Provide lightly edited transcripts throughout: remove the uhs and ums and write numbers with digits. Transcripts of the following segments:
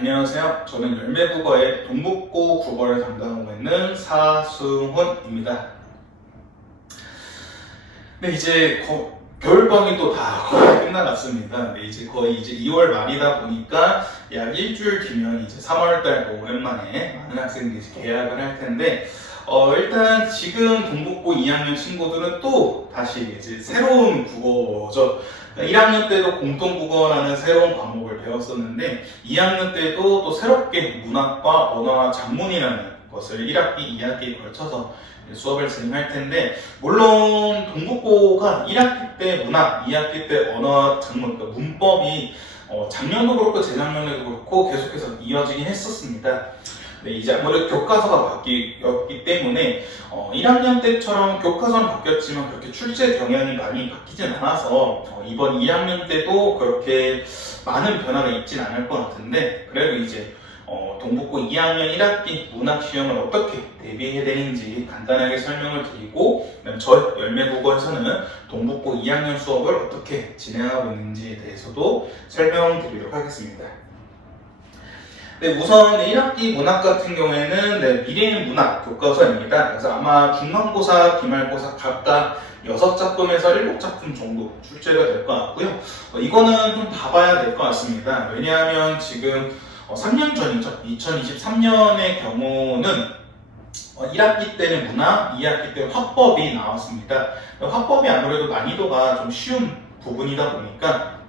안녕하세요. 저는 열매국어의 동북고 국어를 담당하고 있는 사승훈입니다. 네, 이제 겨울방이 또 다 거의 끝나갔습니다. 네, 이제 거의 이제 2월 말이다 보니까 약 일주일 뒤면 이제 3월달 오랜만에 많은 학생들이 개학을 할 텐데, 일단 지금 동북고 2학년 친구들은 또 다시 이제 새로운 국어죠. 1학년 때도 공통국어라는 새로운 과목을 배웠었는데 2학년 때도 또 새롭게 문학과 언어와 작문이라는 것을 1학기, 2학기에 걸쳐서 수업을 진행할 텐데, 물론 동북고가 1학기 때 문학, 2학기 때 언어와 작문, 그러니까 문법이 작년도 그렇고 재작년에도 그렇고 계속해서 이어지긴 했었습니다. 네, 이제 아무래도 교과서가 바뀌었기 때문에 1학년 때처럼 교과서는 바뀌었지만 그렇게 출제 경향이 많이 바뀌진 않아서 이번 2학년 때도 그렇게 많은 변화가 있진 않을 것 같은데, 그래도 이제 동북고 2학년 1학기 문학시험을 어떻게 대비해야 되는지 간단하게 설명을 드리고, 저 열매국어에서는 동북고 2학년 수업을 어떻게 진행하고 있는지에 대해서도 설명드리도록 하겠습니다. 네, 우선 1학기 문학 같은 경우에는 미래의 문학 교과서입니다. 그래서 아마 중간고사, 기말고사 각각 6작품에서 7작품 정도 출제가 될 것 같고요. 이거는 좀 봐봐야 될 것 같습니다. 왜냐하면 지금 3년 전이죠. 2023년의 경우는 1학기 때는 문학, 2학기 때는 화법이 나왔습니다. 화법이 아무래도 난이도가 좀 쉬운 부분이다 보니까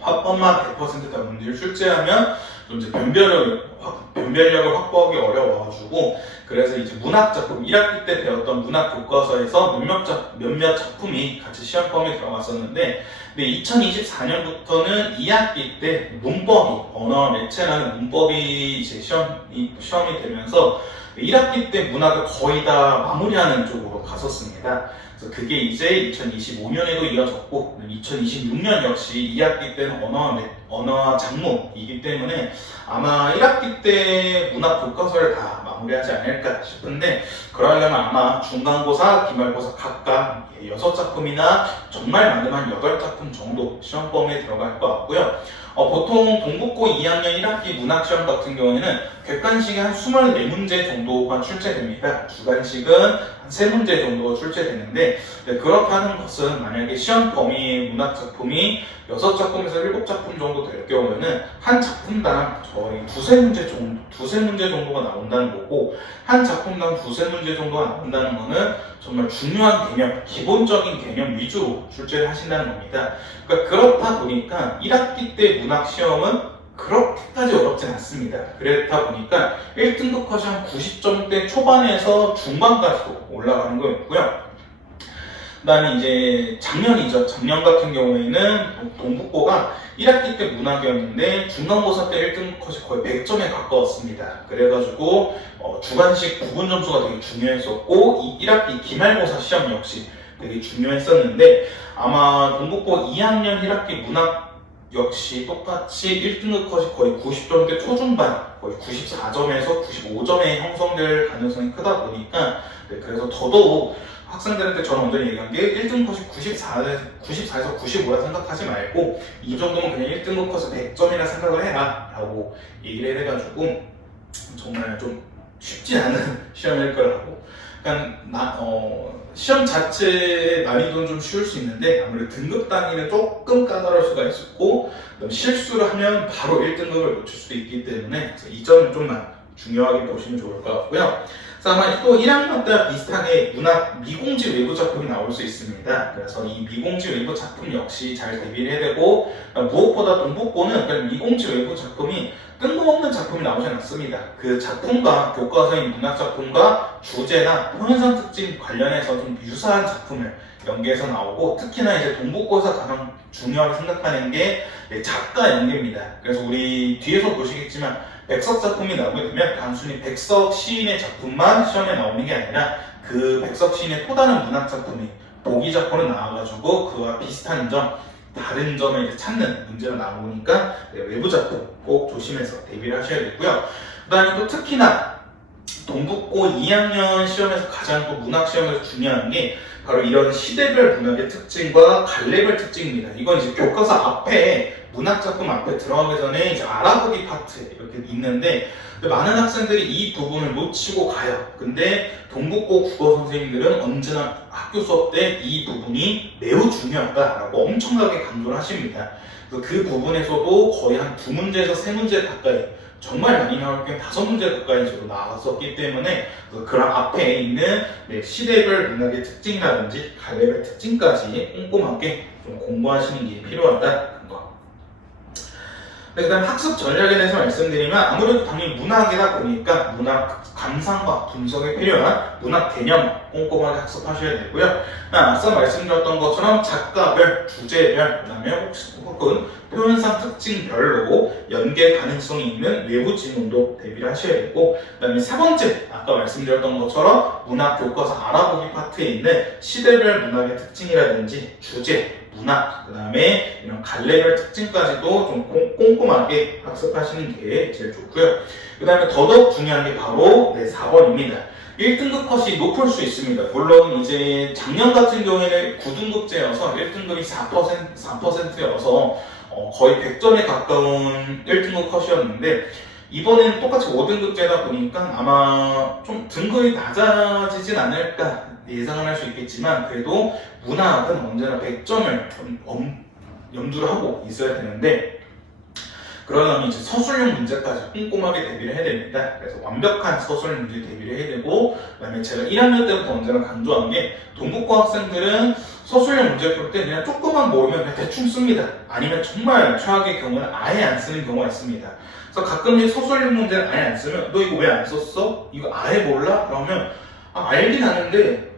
화법만 100%다 문제를 출제하면 좀 이제 변별력을 확보하기 어려워가지고, 그래서 이제 문학 작품, 1학기 때 배웠던 문학 교과서에서 몇몇 작품이 같이 시험 범위에 들어갔었는데, 2024년부터는 2학기 때 문법이, 언어와 매체라는 문법이 이제 시험이 되면서 1학기 때 문학을 거의 다 마무리하는 쪽으로 갔었습니다. 그래서 그게 이제 2025년에도 이어졌고, 2026년 역시 2학기 때는 언어와 작문이기 때문에 아마 1학기 때 문학 교과서를 다 마무리하지 않을까 싶은데, 그러려면 아마 중간고사, 기말고사 각각 6작품이나 정말 많으면 8작품 정도 시험 범위에 들어갈 것 같고요. 보통 동북고 2학년 1학기 문학시험 같은 경우에는 객관식이 한 24문제 정도가 출제됩니다. 주관식은 한 3문제 정도가 출제되는데, 그렇게 하는 것은 만약에 시험 범위의 문학작품이 6작품에서 7작품 정도 될 경우에는 한 작품당 거의 두세 문제 정도가 나온다는 거고, 한 작품당 두세 문제 정도가 나온다는 거는 정말 중요한 개념, 기본적인 개념 위주로 출제를 하신다는 겁니다. 그러니까 그렇다 보니까 1학기 때 문학시험은 그렇게까지 어렵진 않습니다. 그렇다 보니까 1등급까지 한 90점대 초반에서 중반까지도 올라가는 거였고요. 그 다음에 이제 작년이죠. 작년 같은 경우에는 동북고가 1학기 때 문학이었는데 중간고사 때 1등급 컷이 거의 100점에 가까웠습니다. 그래가지고 주관식 구분 점수가 되게 중요했었고, 1학기 기말고사 시험 역시 되게 중요했었는데, 아마 동북고 2학년 1학기 문학 역시 똑같이 1등급 컷이 거의 90점대 초중반, 거의 94점에서 95점에 형성될 가능성이 크다 보니까, 그래서 더더욱 학생들한테 저는 먼저 얘기한 게 1등급 컷이 94에서 95라 생각하지 말고 이 정도면 그냥 1등급 컷을 100점이라 생각을 해라 라고 얘기를 해가지고, 정말 좀 쉽지 않은 시험일 거라고. 그러니까 시험 자체의 난이도는 좀 쉬울 수 있는데 아무래도 등급 단위는 조금 까다로울 수가 있었고, 실수를 하면 바로 1등급을 놓칠 수도 있기 때문에 이 점은 좀만 중요하게 보시면 좋을 것 같고요. 그래서 아마 또 1학년 때와 비슷하게 문학 미공지 외부 작품이 나올 수 있습니다. 그래서 이 미공지 외부 작품 역시 잘 대비를 해야 되고, 무엇보다 동북고는 미공지 외부 작품이 뜬금없는 작품이 나오지 않습니다. 그 작품과 교과서인 문학 작품과 주제나 현상 특징 관련해서 좀 유사한 작품을 연계해서 나오고, 특히나 이제 동북고에서 가장 중요하게 생각하는 게 작가 연계입니다. 그래서 우리 뒤에서 보시겠지만 백석 작품이 나오게 되면 단순히 백석 시인의 작품만 시험에 나오는 게 아니라 그 백석 시인의 또 다른 문학 작품이 보기 작품으로 나와가지고 그와 비슷한 점, 다른 점을 이제 찾는 문제가 나오니까 외부 작품 꼭 조심해서 대비를 하셔야겠고요. 그 다음에 또 특히나 동북고 2학년 시험에서 가장 또 문학 시험에서 중요한 게 바로 이런 시대별 문학의 특징과 갈래별 특징입니다. 이건 이제 교과서 앞에 문학작품 앞에 들어가기 전에 이제 알아보기 파트 이렇게 있는데 많은 학생들이 이 부분을 놓치고 가요. 근데 동북고 국어 선생님들은 언제나 학교 수업 때 이 부분이 매우 중요하다라고 엄청나게 강조를 하십니다. 그래서 그 부분에서도 거의 한 2문제에서 3문제 가까이, 정말 많이 나올 경우 5문제 가까이 저도 나왔었기 때문에 그 앞에 있는 시대별 문학의 특징이라든지 갈래별 특징까지 꼼꼼하게 좀 공부하시는 게 필요하다는 거. 그 다음 학습 전략에 대해서 말씀드리면 아무래도 당연히 문학이다 보니까 문학 감상과 분석에 필요한 문학 개념 꼼꼼하게 학습하셔야 되고요. 앞서 말씀드렸던 것처럼 작가별, 주제별, 그 다음에 혹은 표현상 특징별로 연계 가능성이 있는 외부 지문도 대비를 하셔야 되고, 그 다음에 4번째 아까 말씀드렸던 것처럼 문학 교과서 알아보기 파트에 있는 시대별 문학의 특징이라든지 주제, 문학, 그 다음에 이런 갈래별 특징까지도 좀 꼼꼼하게 학습하시는 게 제일 좋고요. 그 다음에 더더욱 중요한 게 바로 4번입니다. 1등급 컷이 높을 수 있습니다. 물론 이제 작년 같은 경우에는 9등급제여서 1등급이 4%여서 거의 100점에 가까운 1등급 컷이었는데 이번에는 똑같이 5등급제다 보니까 아마 좀 등급이 낮아지진 않을까 예상을 할 수 있겠지만 그래도 문학은 언제나 100점을 염두를 하고 있어야 되는데 그러려면 이제 서술형 문제까지 꼼꼼하게 대비를 해야 됩니다. 그래서 완벽한 서술 문제 대비를 해야 되고, 그 다음에 제가 1학년 때부터 언제나 강조한 게 동북고 학생들은 서술형 문제 풀 때 그냥 조금만 모르면 그냥 대충 씁니다. 아니면 정말 최악의 경우는 아예 안 쓰는 경우가 있습니다. 그래서 가끔씩 서술형 문제를 아예 안 쓰면 너 이거 왜 안 썼어? 이거 아예 몰라? 그러면 알긴 아는데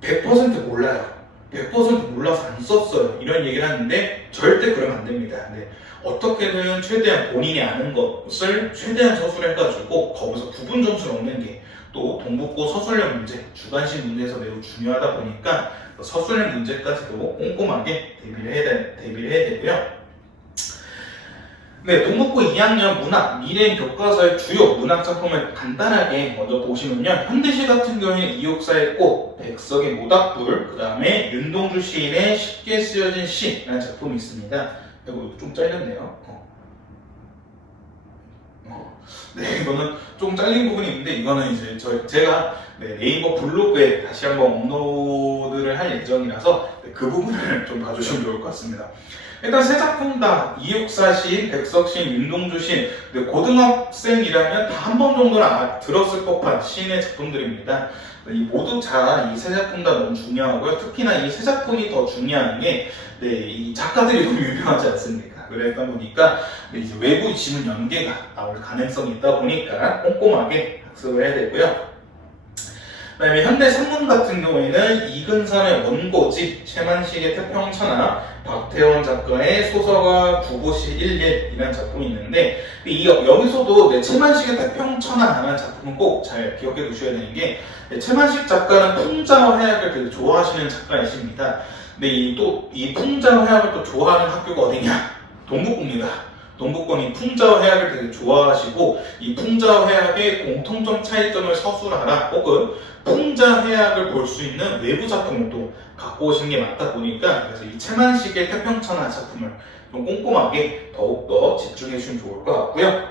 100% 몰라요. 100% 몰라서 안 썼어요. 이런 얘기를 하는데 절대 그러면 안 됩니다. 근데 어떻게든 최대한 본인이 아는 것을 최대한 서술해가지고 거기서 구분 점수를 얻는 게 또 동북고 서술형 문제, 주관식 문제에서 매우 중요하다 보니까 서술형 문제까지도 꼼꼼하게 대비를 해야 되고요. 네, 동북고 2학년 문학, 미래인 교과서의 주요 문학 작품을 간단하게 먼저 보시면요. 현대시 같은 경우에 이옥사의 꽃, 백석의 모닥불, 그 다음에 윤동주 시인의 쉽게 쓰여진 시라는 작품이 있습니다. 이거 좀 잘렸네요. 네, 이거는 좀 잘린 부분이 있는데 이거는 이제 제가 네이버 블로그에 다시 한번 업로드를 할 예정이라서 그 부분을 좀 봐주시면 좋을 것 같습니다. 일단 세 작품 다 이육사 시인, 백석 시인, 윤동주 시인, 고등학생이라면 다 한 번 정도는 들었을 법한 시인의 작품들입니다. 모두 이 세 작품 다 너무 중요하고요. 특히나 이 세 작품이 더 중요한 게 이 작가들이 너무 유명하지 않습니까? 그러다 보니까 이제 외부 지문 연계가 나올 가능성이 있다 보니까 꼼꼼하게 학습을 해야 되고요. 그 다음에 현대 산문 같은 경우에는 이근선의 원고집, 최만식의 태평천하, 박태원 작가의 소설가 구보시 11이라는 작품이 있는데 여기서도 최만식의 태평천하라는 작품은 꼭 잘 기억해 두셔야 되는 게 최만식 작가는 풍자와 해학을 되게 좋아하시는 작가이십니다. 근데 이 풍자와 해학을 또 좋아하는 학교가 어디냐? 동북고입니다. 동북권이 풍자와 해학을 되게 좋아하시고 이 풍자와 해학의 공통점 차이점을 서술하라 혹은 풍자 해학을 볼 수 있는 외부 작품을 또 갖고 오신 게 맞다 보니까 그래서 이 최만식의 태평천하 작품을 좀 꼼꼼하게 더욱더 집중해 주시면 좋을 것 같고요.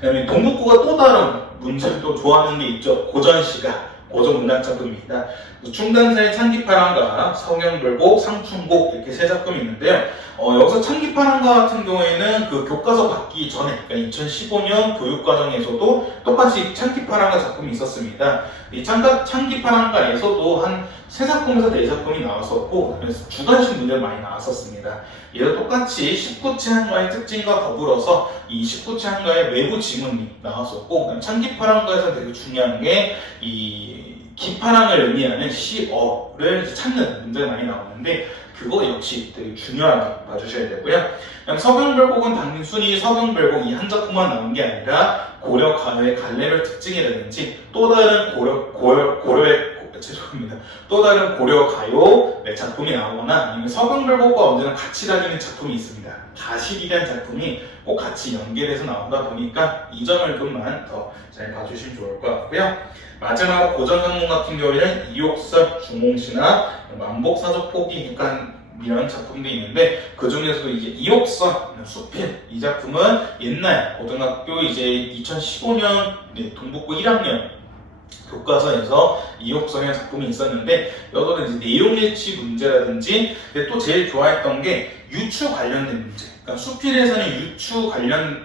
그다음에 동북고가 또 다른 문제를 또 좋아하는 게 있죠. 고전시가 고전 문학 작품입니다. 충단사의 창기파랑과 성형불곡, 상춘곡 이렇게 세 작품이 있는데요. 여기서 창기파랑과 같은 경우에는 그 교과서 받기 전에, 그러니까 2015년 교육과정에서도 똑같이 창기파랑과 작품이 있었습니다. 이 창기파랑과에서도 한 3작품에서 4작품이 나왔었고, 그래서 주관식 문제가 많이 나왔었습니다. 얘도 똑같이 19채 한가의 특징과 더불어서 이 19채 한가의 외부 지문이 나왔었고, 창기파랑과에서 되게 중요한 게 이 기파랑을 의미하는 시어를 찾는 문제가 많이 나오는데 그거 역시 되게 중요하게 봐주셔야 되고요. 그냥 서경별곡은 단순히 서경별곡 이 한 작품만 나온 게 아니라 고려 가요의 갈래별 특징이라든지 또 다른 또 다른 고려 가요 작품이 나오거나 아니면 서경별곡과 언제나 같이 다니는 작품이 있습니다. 가식이라는 작품이 꼭 같이 연계돼서 나오다 보니까 이 점을 좀만 더 잘 봐주시면 좋을 것 같고요. 마지막으로 고전상문 같은 경우에는 이옥설, 중홍신화, 만복사적포기, 그러니까 이런 작품도 있는데 그 중에서도 이제 이옥선, 수필 이 작품은 옛날 고등학교 이제 2015년 동북고 1학년 교과서에서 이옥선의 작품이 있었는데 여기서는 이제 내용일치 문제라든지 또 제일 좋아했던 게 유추 관련된 문제. 그러니까 수필에서는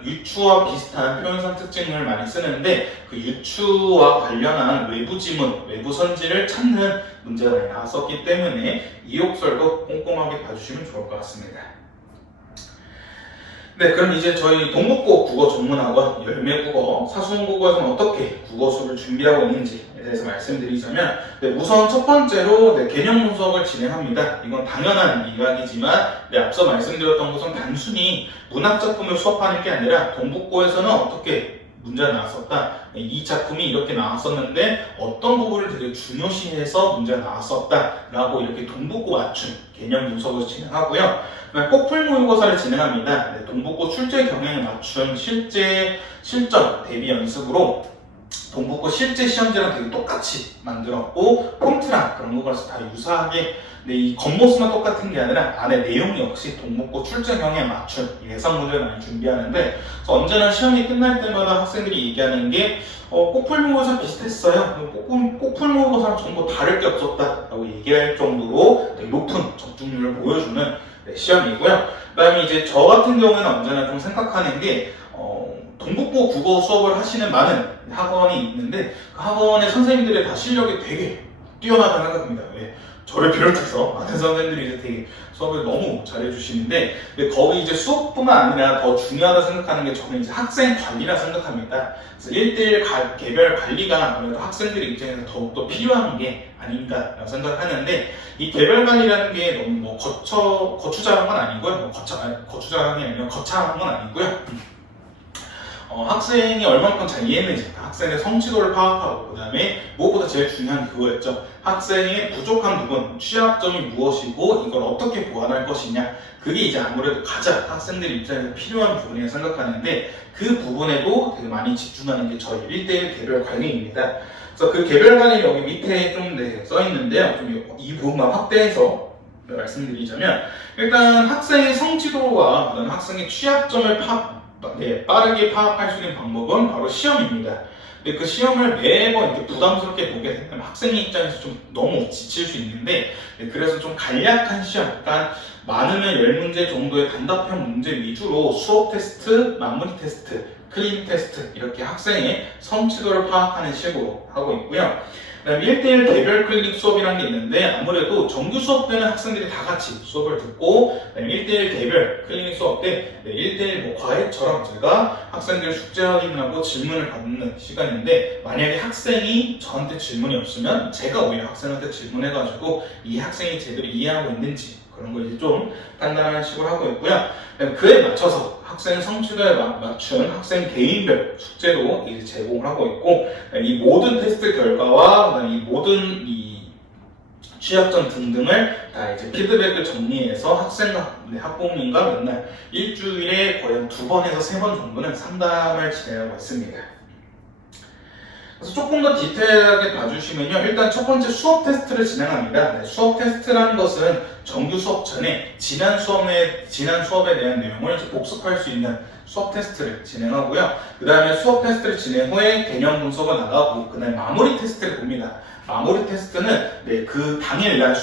유추와 비슷한 표현상 특징을 많이 쓰는데 그 유추와 관련한 외부 지문, 외부 선지를 찾는 문제가 많이 나왔었기 때문에 이옥설도 꼼꼼하게 봐주시면 좋을 것 같습니다. 네, 그럼 이제 저희 동북고 국어 전문학원 열매국어 사수원국어에서는 어떻게 국어 수업을 준비하고 있는지에 대해서 말씀드리자면 우선 첫 번째로 개념 분석을 진행합니다. 이건 당연한 이야기지만 앞서 말씀드렸던 것은 단순히 문학작품을 수업하는 게 아니라 동북고에서는 어떻게 문제가 나왔었다. 이 작품이 이렇게 나왔었는데 어떤 부분을 되게 중요시해서 문제가 나왔었다라고 이렇게 동북고 맞춤 개념 분석을 진행하고요. 꼭풀 모의고사를 진행합니다. 동북고 출제 경향에 맞춘 실제 실전 대비 연습으로 동북고 실제 시험지랑 되게 똑같이 만들었고 폰트랑 그런 거라서 다 유사하게 이 겉모습만 똑같은 게 아니라 안에 내용 역시 동북고 출제경향에 맞춘 예상 문제를 많이 준비하는데 그래서 언제나 시험이 끝날 때마다 학생들이 얘기하는 게 꼭풀 모의고사 비슷했어요. 꼭풀 모의고사랑 전부 다를 게 없었다라고 얘기할 정도로 높은 적중률을 보여주는 시험이고요. 그 다음에 이제 저 같은 경우에는 언제나 좀 생각하는 게 동북고 국어 수업을 하시는 많은 학원이 있는데 그 학원의 선생님들의 다 실력이 되게 뛰어나다고 생각합니다. 왜? 저를 비롯해서 많은 선생님들이 이제 되게 수업을 너무 잘해주시는데 거기 이제 수업뿐만 아니라 더 중요하다 생각하는 게 저는 이제 학생 관리라 생각합니다. 그래서 1대1 개별 관리가 아무래도 학생들 입장에서 더욱더 필요한 게 아닌가라고 생각하는데 이 개별 관리라는 게 너무 뭐 거추장한 건 아니고요. 거추장이 아니라 거창한 건 아니고요. 학생이 얼만큼 잘 이해했는지, 학생의 성취도를 파악하고, 그 다음에 무엇보다 제일 중요한 게 그거였죠. 학생의 부족한 부분, 취약점이 무엇이고, 이걸 어떻게 보완할 것이냐. 그게 이제 아무래도 가장 학생들 입장에서 필요한 부분이라고 생각하는데, 그 부분에도 되게 많이 집중하는 게 저희 1대1 개별 관리입니다. 그래서 그 개별 관리 여기 밑에 좀 써 있는데요. 좀 이 부분만 확대해서 말씀드리자면, 일단 학생의 성취도와 그다음 학생의 취약점을 빠르게 파악할 수 있는 방법은 바로 시험입니다. 근데 그 시험을 매번 이렇게 부담스럽게 보게 되면 학생의 입장에서 좀 너무 지칠 수 있는데 그래서 좀 간략한 시험, 약간 많으면 10문제 정도의 단답형 문제 위주로 수업 테스트, 마무리 테스트, 클리닉 테스트 이렇게 학생의 성취도를 파악하는 식으로 하고 있고요. 그다음에 1대1 개별 클리닉 수업이라는 게 있는데 아무래도 정규 수업 때는 학생들이 다 같이 수업을 듣고 그다음에 1대1 개별 클리닉 수업 때 1대1 뭐 과외처럼 제가 학생들 숙제 확인하고 질문을 받는 시간인데 만약에 학생이 저한테 질문이 없으면 제가 오히려 학생한테 질문해가지고 이 학생이 제대로 이해하고 있는지 그런 걸 이제 좀 판단하는 식으로 하고 있고요. 그에 맞춰서 학생 성취도에 맞춘 학생 개인별 숙제도 이제 제공을 하고 있고 이 모든 테스트 결과와 이 모든 이 취약점 등등을 다 이제 피드백을 정리해서 학생과 학부모님과 맨날 일주일에 거의 한 2번에서 3번 정도는 상담을 진행하고 있습니다. 그래서 조금 더 디테일하게 봐주시면요. 일단 첫 번째 수업 테스트를 진행합니다. 수업 테스트라는 것은 정규 수업 전에 지난 수업에 대한 내용을 복습할 수 있는 수업 테스트를 진행하고요. 그 다음에 수업 테스트를 진행 후에 개념 분석을 나가고 그 다음에 마무리 테스트를 봅니다. 마무리 테스트는 그 당일날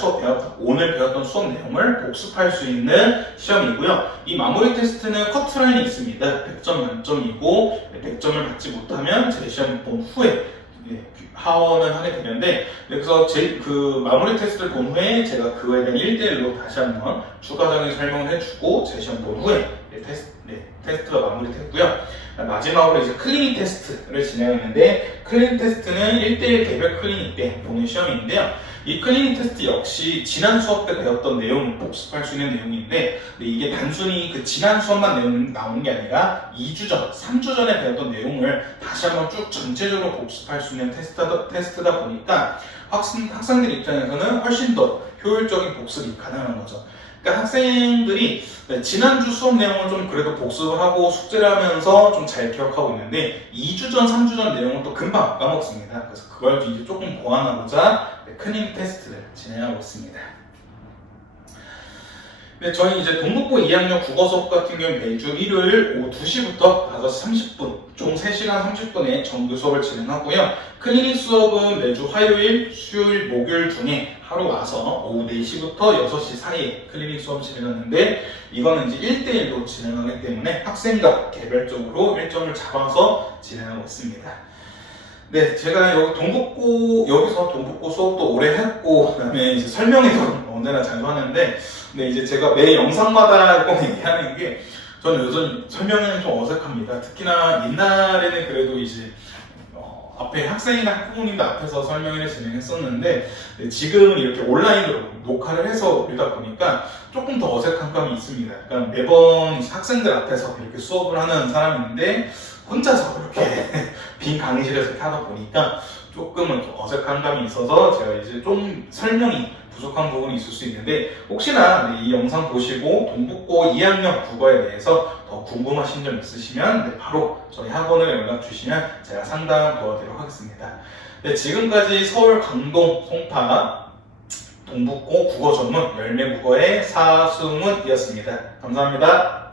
오늘 배웠던 수업 내용을 복습할 수 있는 시험이고요. 이 마무리 테스트는 커트라인이 있습니다. 100점 만점이고 100점을 받지 못하면 재시험 본 후에 하원을 하게 되는데 그래서 그 마무리 테스트를 본 후에 제가 그거에 대한 1대1로 다시 한번 추가적인 설명을 해주고 재시험 본 후에 테스트가 마무리됐고요. 마지막으로 이제 클리닉 테스트를 진행하는데 클리닉 테스트는 1대1 개별 클리닉 때 보는 시험인데요. 이 클리닉 테스트 역시 지난 수업 때 배웠던 내용을 복습할 수 있는 내용인데 이게 단순히 그 지난 수업만 나오는 게 아니라 2주 전, 3주 전에 배웠던 내용을 다시 한번 쭉 전체적으로 복습할 수 있는 테스트다 보니까 학생들 입장에서는 훨씬 더 효율적인 복습이 가능한 거죠. 그러니까 학생들이 지난주 수업 내용을 좀 그래도 복습을 하고 숙제를 하면서 좀 잘 기억하고 있는데 2주 전, 3주 전 내용은 또 금방 까먹습니다. 그래서 그걸 이제 조금 보완하고자 클리닉 테스트를 진행하고 있습니다. 네, 저희 이제 동북부 2학년 국어 수업 같은 경우는 매주 일요일 오후 2시부터 5시 30분, 총 3시간 30분의 정규 수업을 진행하고요. 클리닉 수업은 매주 화요일, 수요일, 목요일 중에 하루 와서 오후 4시부터 6시 사이에 클리닉 수업 진행하는데, 이거는 이제 1대1로 진행하기 때문에 학생과 개별적으로 일정을 잡아서 진행하고 있습니다. 네, 제가 여기서 동북고 수업도 오래 했고, 그 다음에 이제 설명회도 언제나 자주 하는데, 근데 이제 제가 매 영상마다 꼭 얘기하는 게, 저는 여전히 설명회는 좀 어색합니다. 특히나 옛날에는 그래도 이제, 앞에 학생이나 학부모님들 앞에서 설명회를 진행했었는데, 네, 지금은 이렇게 온라인으로 녹화를 해서 올리다 보니까 조금 더 어색한 감이 있습니다. 그러니까 매번 학생들 앞에서 이렇게 수업을 하는 사람인데, 혼자서 그렇게 빈 강의실에서 이렇게 하다 보니까 조금은 좀 어색한 감이 있어서 제가 이제 좀 설명이 부족한 부분이 있을 수 있는데, 혹시나 이 영상 보시고 동북고 2학년 국어에 대해서 더 궁금하신 점 있으시면 바로 저희 학원을 연락 주시면 제가 상담 도와드리도록 하겠습니다. 네, 지금까지 서울 강동 송파 동북고 국어 전문 열매국어의 사승훈이었습니다. 감사합니다.